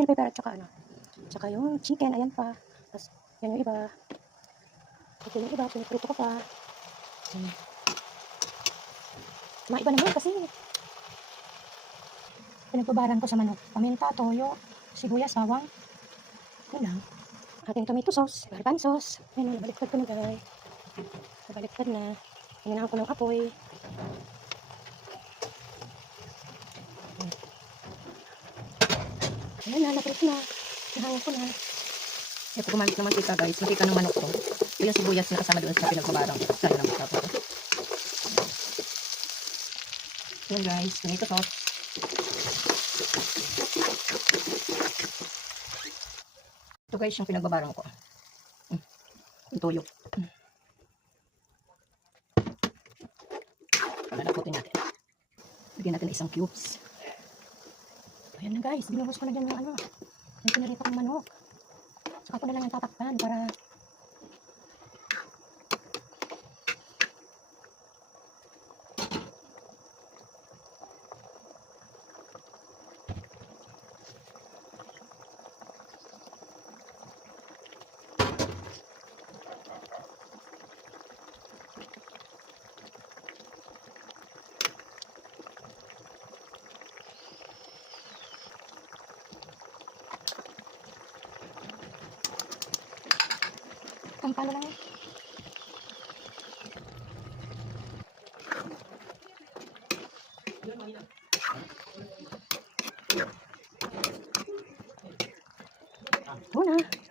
bell pepper at saka ano. Tsaka yung chicken, ayan pa. Tapos, yan yung iba. Ito yung iba, piniprito ko pa. Hmm. Maiba naman kasi. Pinagbabaran ko sa manok. Paminta, toyo, sibuyas, bawang. Yun lang. Ating tomato sauce, baripan sauce. Ayun, nabaliktad ko na guys. Nabaliktad na. Hinangaan ko ng apoy. Ayan na, naprit na. Nahangin ko na. Ito gumamit ng mantika guys. Mantika ng manok ko. Yung sibuyas na kasama doon sa pinagbabarang. Sa'yo lang ito. Yun guys. Tomato sauce. Ito guys yung pinagbabarang ko. Mm. Yung tuyo. Mm. Palalaputin natin. Bigyan natin ng isang cubes. Ayan na guys, binuhos ko na dyan ng ano. Yung pinarito kong manok. Saka ko na lang yung tatakpan para Ang palo lang yan. Una.